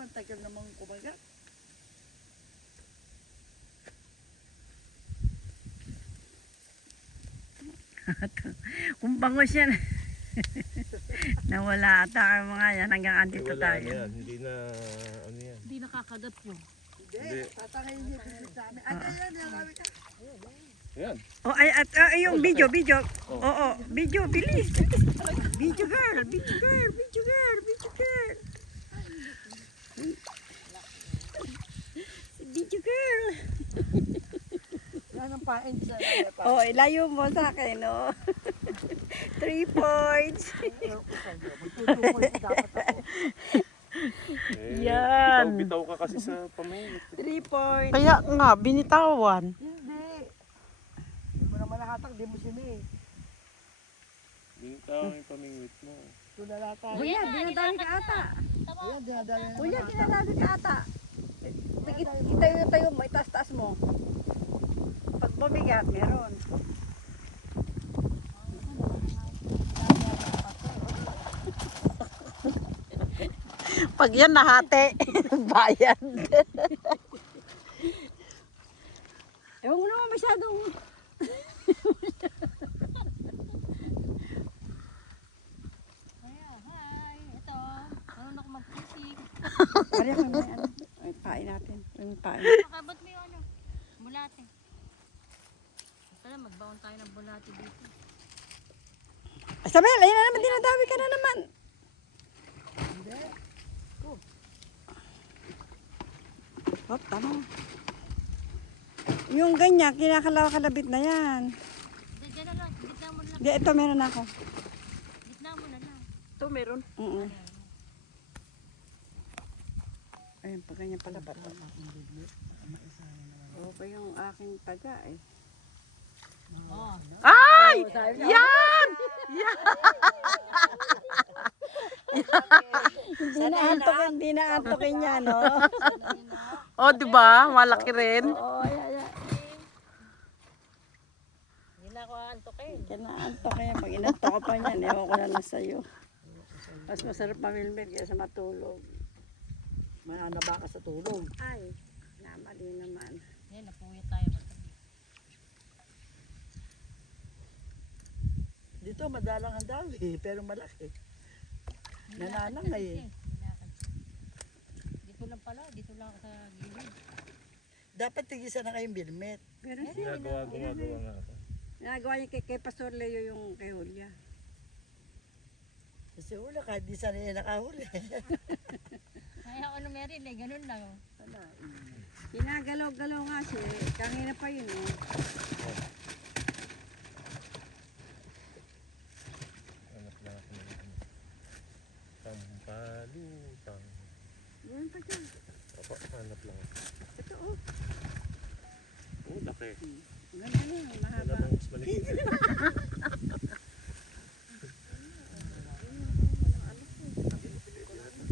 ang tagal namang kumagat. Kung bangos yan. Nawala ata ang mga yan hanggang andito Wala tayo. na yan. Hindi na, ano yan. Hindi nakakagat yun. Hindi, tatangayin niya yung sa amin. Ay, yan, yan, ka. Ayan. Oh, ay, at yung video. Oo, video, bilis. Video girl. Video girl. Yan ang pain sa Oh, ilayo mo sa akin, no? 3 points. Magtutukoy dapat ako. Yan. Bitaw ka kasi sa pamingit. 3 points. Kaya nga, binitawan. Hindi. Hindi mo naman nakatak, di mo sini. Bitaw yung pamingit mo. Tulala tayo. Kuya, dinadali ka ata. Ayan, dinadala na. Kuya, dinadali ka ata. Itayo mo, itaas-taas mo. Pag mabigat, meron. Pag yan nahati, bayan. Ewan mo naman masyadong... Hi, ito. Ano ako mag-fishing? Pare ko may ano. Ay, pain natin. Yung pain. Nakabot mo yung ano, bulate. Tara, magbaon tayo ng bulate dito. Isabel, ayun na naman, dinadawi ka na naman. Hop, tama. Yung ganyan, kinakalawa-kalabit na yan. Diyan na lang, gitna mo na lang. Di, ito meron ako. Gitna mo na lang. Ito meron. Ayun, pag ganyan pala ba ito? Oo pa yung aking taga eh. Oh. Ay! Yan! Hindi na antokin niya, no? O, di ba? Malaki rin. Oo, yeah. Hindi na ako aantokin. Kinaantok kaya pag inantok ka pa niyan, ewan ko na lang sa'yo. Mas masarap mamilmil kaya sa matulog. Mananaba ka sa tulog. Ay, namali naman. Yan, napuwi tayo. Dito madalang ang dawi, pero malaki. Nananangay eh. Dito lang pala, dito lang sa gilid. Dapat tigisan na kayong bilmet. Pero siya, Gumagawa nga ako. nagawa niya kay Pastor Leo yung kay Julia. Kasi wala, kahit di sana niya nakahuli. Kaya ano meron eh, ganun lang. Oh. Wala. Kinagalaw-galaw nga siya. Kanina pa yun, oh. Hanap lang ako ng ano. Sampalutang. Ganun pa dyan. Opo, hanap lang ako. Ito, oh. Oh, laki. Ganun yun, Wala mahaba. bang mas maliit?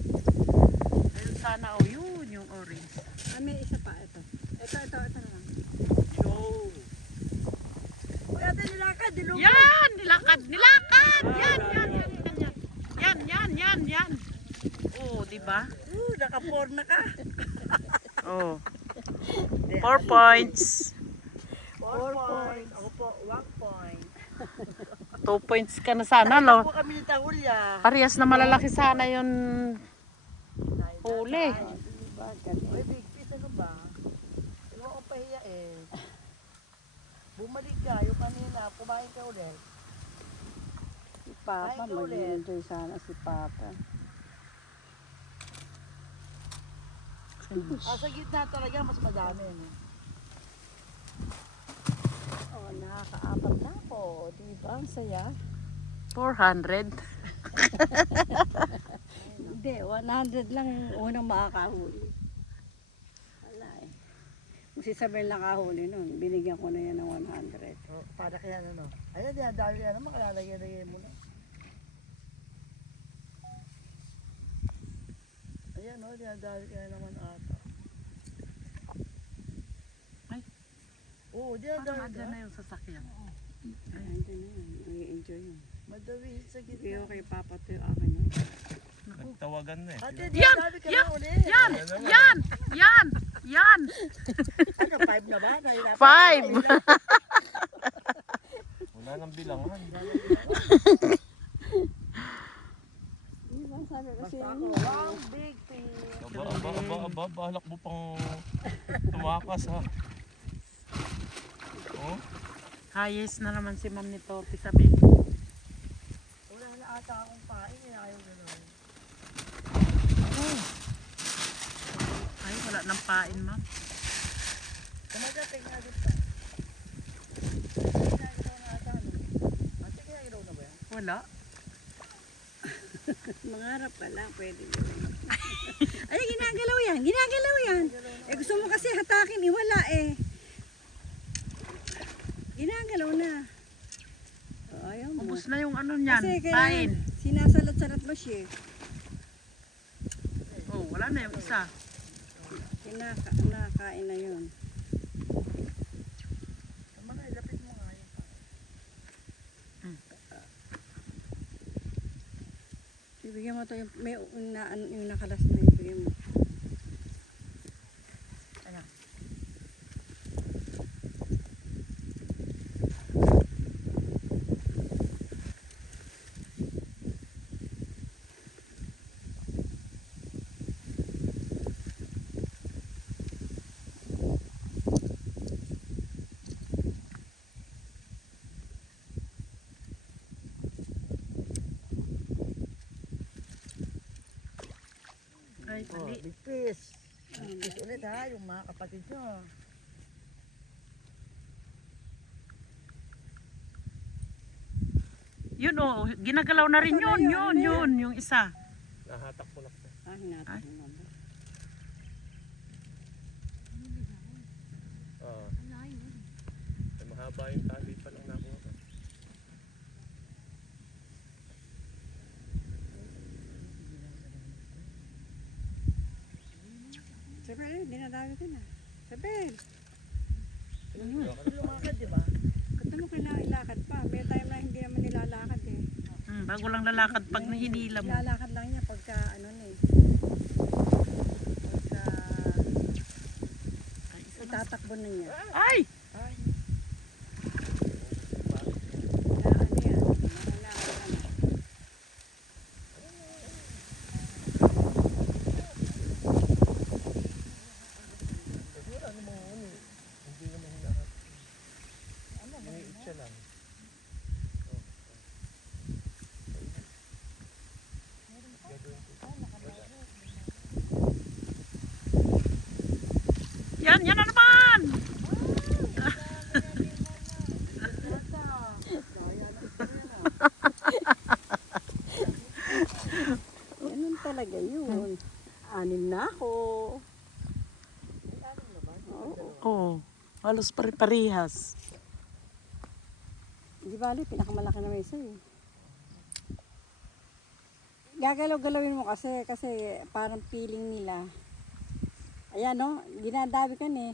Ayun sana, o yun, yung orange. Ah, may isa pa, ito. Ito na lang. Show! Uy, ate nilakad, dilungkad. Yan! Nilakad! Yan! Oo, di ba? Nakaporna ka. Oo. 4 points. 4 points. Ako po, 1 point. 2 points ka na sana, no? Po kami ni Tahulya. Parehas na malalaki sana yung huli. Diba, ganun. Uy, big fish, ano ba? Iwan ko pahiya eh. Bumalik ka, yung kanina, kumain ka ulit. Si Papa, Ay, ikaw ulit. mag-enjoy sana si Papa. Sa gitna talaga, mas madami. Oh, nakaka-apat na ako. Diba, ang saya. 400. Hindi, 100 lang yung unang makakahuli. Wala eh. Kung si Isabel nakahuli nun, binigyan ko na yan ng 100. Oh, para kaya ano. Ayan, dinadali yan naman, kalalagay-lagay mo na. Ayan o, dinadali kaya naman ata. Ay. Oo, Parang dinadali andyan ka. na yung sasakyan. Ay, hindi na yun. Nag-enjoy yun. Madawi sa Kaya gitna. kay Papa to yung akin yun. Nagtawagan na eh. Ate, dinadali ka na ulit. naman. Yan! Yan! Yan! Ano, 5 na ba? Nahirapan 5! Wala nang bilangan. Di ba sabi kasi Basta ako, wow, big fish. Aba, balak mo pang tumakas ha. Oh, Highest na naman si Ma'am nito, Isabel. Wala na ata akong pain, ayaw gano'n. Ay, wala nang pain, Ma'am. Kumagating nga dito. Ginagalaw na ata. Ate, ginagalaw na ba yan? Wala. mangarap ka lang, pwede gawin. Ay, ginagalaw yan. Ginagalaw yan. Eh, gusto mo kasi hatakin, wala eh. Ginagalaw na. Oh, ayaw mo. Ubus na yung ano niyan, Kasi pain. kailangan sinasalat-salat mo siya. Oh, wala na yung isa. Kinakain na yun. Mga ilapit mo nga yun. Ibigyan mo to yung, yung nakalas na ibigyan mo. Ay, Oh, mali. big fish. Big ulit ha, yung mga kapatid nyo. Yun oh, ginagalaw na rin Ito na yun, yun, yun, yung isa. nahatak ko lang. Hinatay mo ba? Oo. Ay, mahaba yung tali pa lang nakuha ko. Sabel, dinadawi ko na. Sabel, Lumakad, di ba? kata mo kailangan ilakad pa. May time na hindi naman nilalakad eh. Bago lang lalakad pag nahinila mo. Nilalakad lang niya pagka ano na eh. Pagka itatakbo na niya. Ay! Ay, Kaya ano yan, makulakad ka na. siguro ano mo ano. Hindi naman hinahat. Iniit siya lang. Oh. Gagawin ko. Yan, yan na naman! Ganun talaga yun. Anim na ako. Oo. Oo, halos pare-parehas. Di bali, pinakamalaki na may isa eh. Gagalaw-galawin mo kasi parang feeling nila. Ayan no, dinadabi ka eh.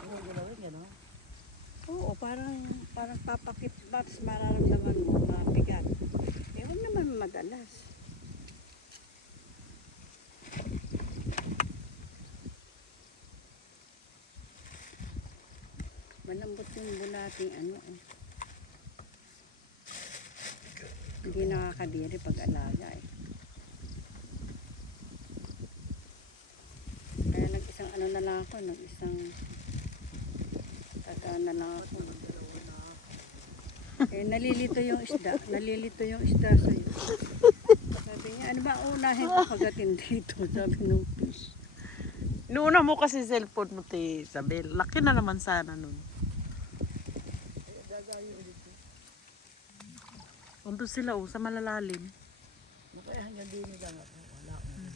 Ano gulawin yan, no? Oo, parang papakit ba, tapos mararamdaman mo, mabigat. Eh, huwag naman madalas. Malambot yung bulating ano eh. Hindi nakakadiri pag alaga eh. Kaya nag-isang ano na lang ako, nag-isang tagaan na lang ako. Eh, nalilito yung isda sa'yo. Sabi niya, ano ba unahin ko pagatin dito? Sabi nung fish. Noona mo kasi cellphone mo, te, Isabel. Laki na naman sana nun. Undo sila sa malalalim. Kaya hanggang din lang ako. Wala akong.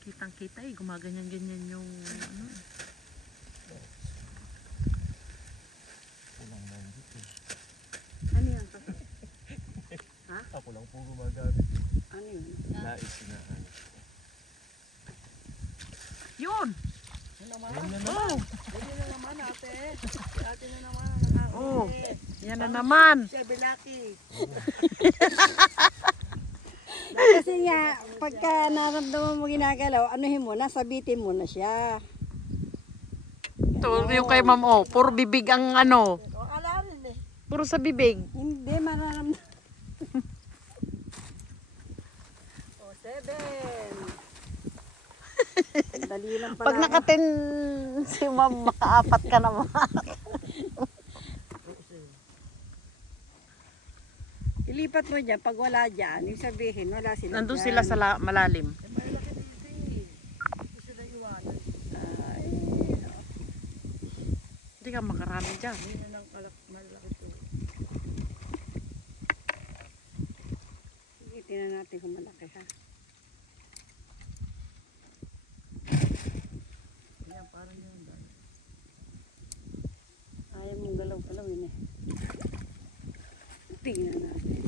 Kitang-kita eh, gumaganyan-ganyan yung ano. Kulang na dito. Ano yan? Ako lang po gumagamit. Ano yun? Nais na ano. Yun! Ano naman? Ayun na Oh! Ganyan na naman ate. Ate na naman ang Oh, yan na naman. Siya, Bilaki. Kasi nga, pagka naramdaman mo ginagalaw, anuhin mo na, sabitin mo na siya. Ito yung kay Ma'am O. Puro bibig ang ano. O, alarin eh. Puro sa bibig. Hindi, mararamdaman. O, 7. Dali lang pala. Pag nakatin si Ma'am, makaapat ka naman. Ilipat mo dyan, pag wala dyan, yung sabihin, wala sila Nandun dyan. sila sa malalim. Eh, malaki dito eh. Hindi sila iwanan. Ay, Hindi ka makarami dyan. Hindi na ng malaki to. sige, tingnan natin kung malaki ha. Yan, parang yun. Ayaw mong galaw-galawin eh. Tingnan natin.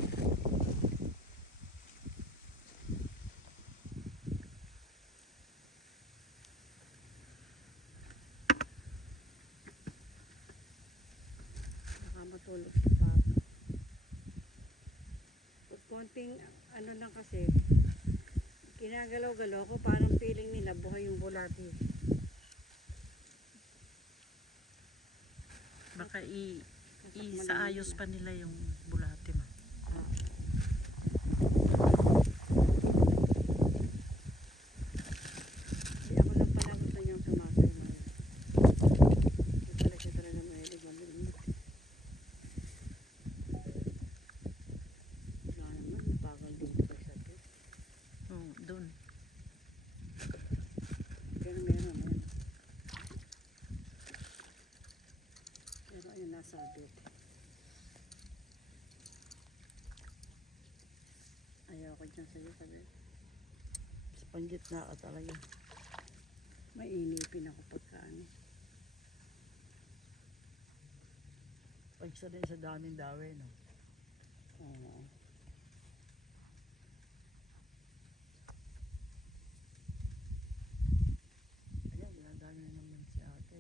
Baka matulog si Papa. Pag konting ano lang kasi, kinagalaw-galaw ko, parang feeling nila buhay yung bulati. Baka Kasak isaayos pa nila yung bulate man. Hindi ako lang pala gusto niyang sumasay man. Hindi pala siya talaga mahilig mamilmot. Wala naman, bagal dito pa sa atin. Doon. Pero meron. Pero ayun, nasabit. Ayaw ko dyan sa'yo, sabi. Sa panggit na ka talaga. Mainipin ako pagkaan. Pag isa din sa daming dawe, no? Oo. Ayan, dinadami na naman si ate.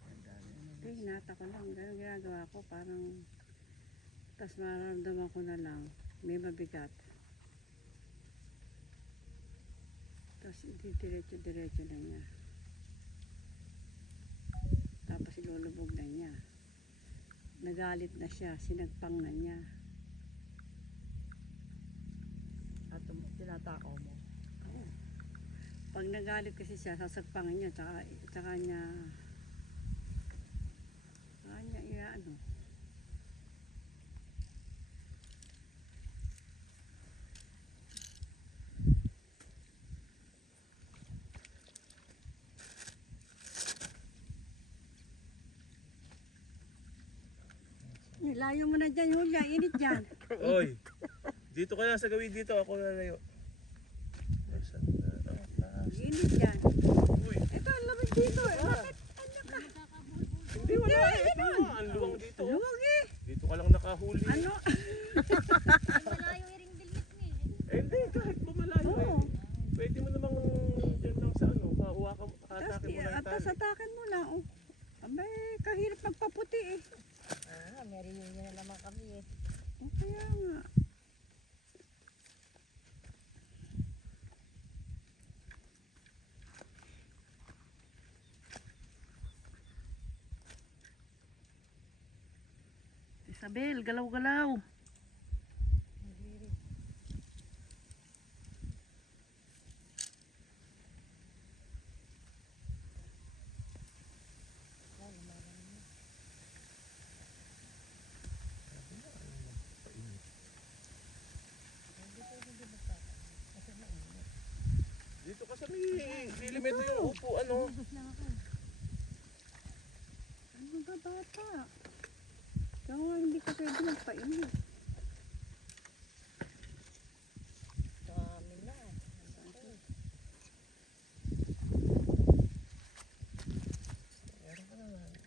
Dinadami na naman. Hindi, hinata ko lang. Ganun ginagawa ko. Parang, tas mararamdaman ko na lang, may mabigat. Tapos hindi diretso-diretso na niya. Tapos ilulubog na niya. Nagalit na siya, sinagpang na niya. At tinatakaw mo. Pag nagalit kasi siya, sasagpangan niya, tsaka niya ano. Layo mo na dyan, Julia. Init dyan. Oy, dito ka na sa gawin dito. Ako lalayo. Init dyan. Uy, Ito, ang lamig dito eh. Bakit? hindi wala. Ito, ang luwang dito. Luwag eh. Dito ka lang nakahuli. Ano? Malayo iring bilhit ni. Hindi, kahit bumalayo Oo. Pwede mo namang dyan lang sa ano, atake mo lang yung Tapos tali. atakan mo lang. Oh. Abay, kahirap magpaputi eh. May reunion na naman kami eh. O kaya nga. Isabel, galaw-galaw. Dito ka sa may lilimito yung upo, ano. Ano ba bata? Kaya nga hindi ka pwede magpainit. Dami na.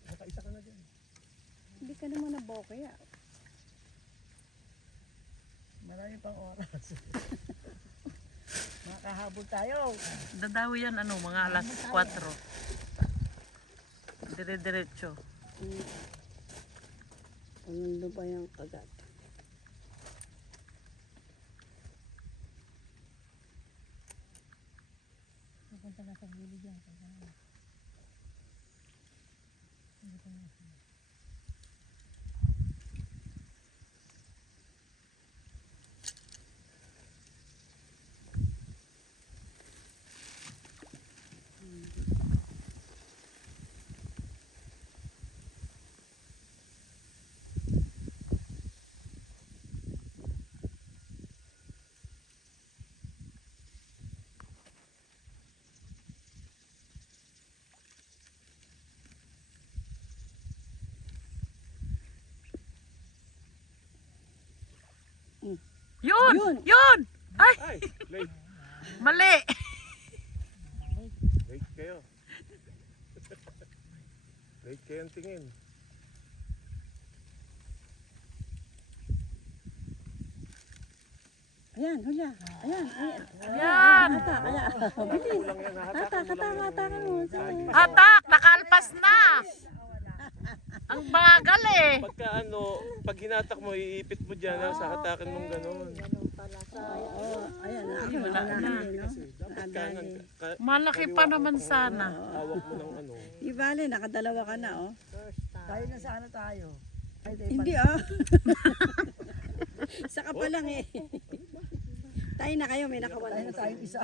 Nakaisa ka na dyan. Hindi ka naman nabokeh. Marami pang oras. Makahabol tayo. Dadawi yan, mga alas 4. Dire-diretso. Nandun pa yung kagat. Pupunta na sa gilid yan. Yun! Yun! Yun! Ay! Ay, late. Mali! Late kayo. Late kayo ang tingin. Ayan, hula. Ayan, ayan. Yan! Hatak, ayan. Bilis. Kulang yan, hahatakan mo lang Hatakan mo. yung Hatak! Nakalpas na! Ang bagal eh! Pagka pag hinatak mo, iipit mo dyan, sa hatakin mong gano'n. Oo, ayan. Wala na. Kasi dapat kanan, Malaki pa naman sana. hawak mo ng Di bale, nakadalawa ka na, oh. Tayo na sana tayo. Ay, tayo Hindi, pala. oh. Saka pa lang, eh. Tayo na kayo, may nakawala. Tayo na tayong isa.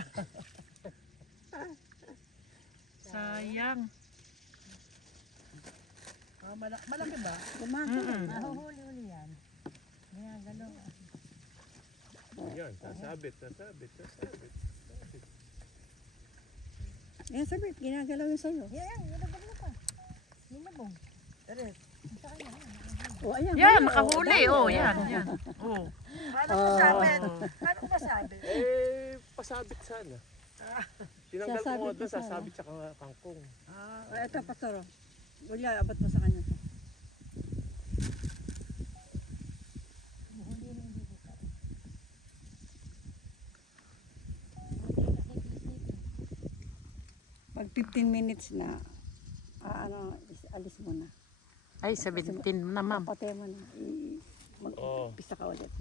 Sayang. Malaki ba? Gumako. Nahuhuli-huli yan. Kaya gano'n. Yan, sasabit. Ayan, sabi, ginagalaw yung sa'yo. Yan, nilabog na pa. Nilabog. Eret. Oh, ayan. Yan, huli, nakahuli. dami, Oh, yan, yan. Oh. Paano masabi? Paano masabi? Pasabit sana. Tinanggal ko Sasabit nga mo doon, sana. sasabit sa kangkong. Oh, eto, pastor. Wala, abot mo sa kanya. Pag 15 minutes na, alis mo na. Ay, 17 na ma'am. Patay mo na. Oo. Mag-pisa ka ulit.